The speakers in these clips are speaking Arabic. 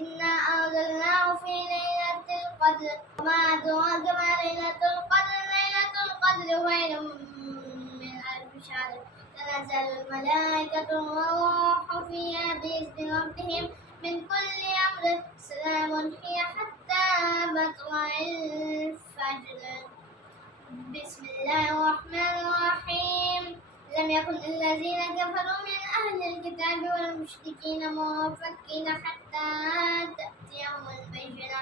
إنا أنزلناه في ليلة القدر وما أدراك ما ليلة القدر ليلة القدر خير من ألف شهر تنزل الملائكة والروح فيها بإذن ربهم من كل أمر سلام هي حتى مطلع الفجر. بسم الله الرحمن الرحيم. لم يكن الذين كفروا من أهل الكتاب والمشركين منفكين حتى تأتيهم البينة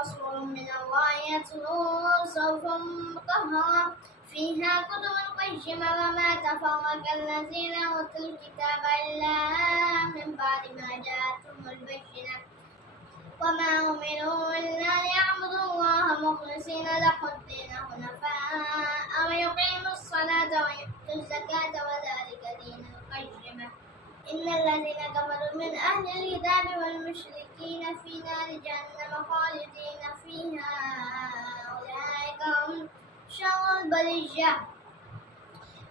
رسول من الله يتلو صحفا مطهرة فيها كتب قيمة وما تفرق الذين أوتوا الكتاب إلا من بعد ما جاءتهم البينة وما أمروا إلا ليعبدوا الله مخلصين له الدين حنفاء ويقيموا الصلاة ويؤتوا الزكاة وذلك دين القيمة. إن الذين كفروا من أهل الكتاب والمشركين في نار جهنم خالدين فيها أولئك هم شر البرية.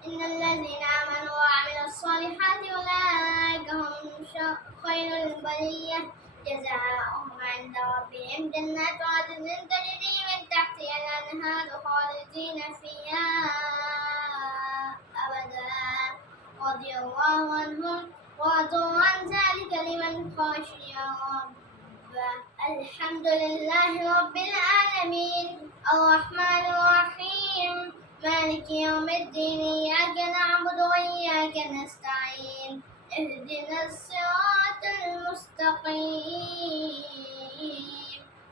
إن الذين آمنوا وعملوا الصالحات أولئك هم خير البرية جزاؤهم عند ربهم جنات عدن تجري من تحتها الأنهار خالدين فيها أبدا رضي الله عنهم ورضوا عن ذلك لمن خشي ربه. الحمد لله رب العالمين الرحمن الرحيم مالك يوم الدين إياك نعبد وإياك نستعين اهدنا الصراط المستقيم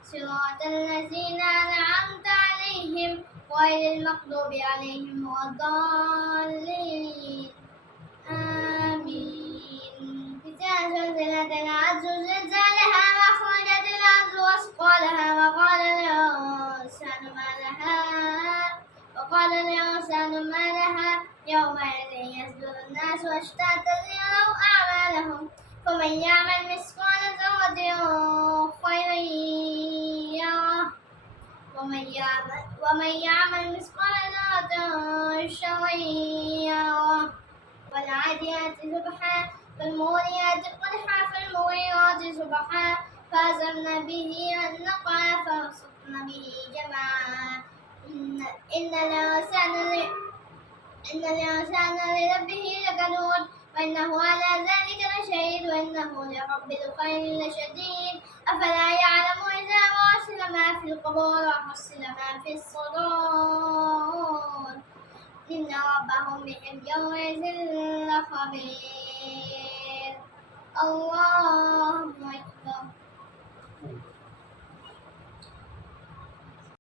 صراط الذين أنعمت عليهم غير المغضوب عليهم ولا الضالين آمين. إذا زلزلت الأرض زلزالها وأخرجت الأرض أثقالها وقال الإنسان ما لها يومئذ يصدر الناس أشتاتا ليروا أعمالهم فمن يعمل مثقال ذرة خيرا يره ومن يعمل مثقال ذرة شرا يره. والعاديات ضبحا فالموريات قدحا فالمغيرات صبحا فأثرن به النقعا فوسطن به جمعا. إن الإنسان لربه لكنود وإنه على ذلك لشهيد وإنه لحب الخير لشديد. أفلا يعلم إذا بعثر ما في القبور وحصل ما في الصدور إن ربهم بهم يومئذ لخبير. الله أكبر.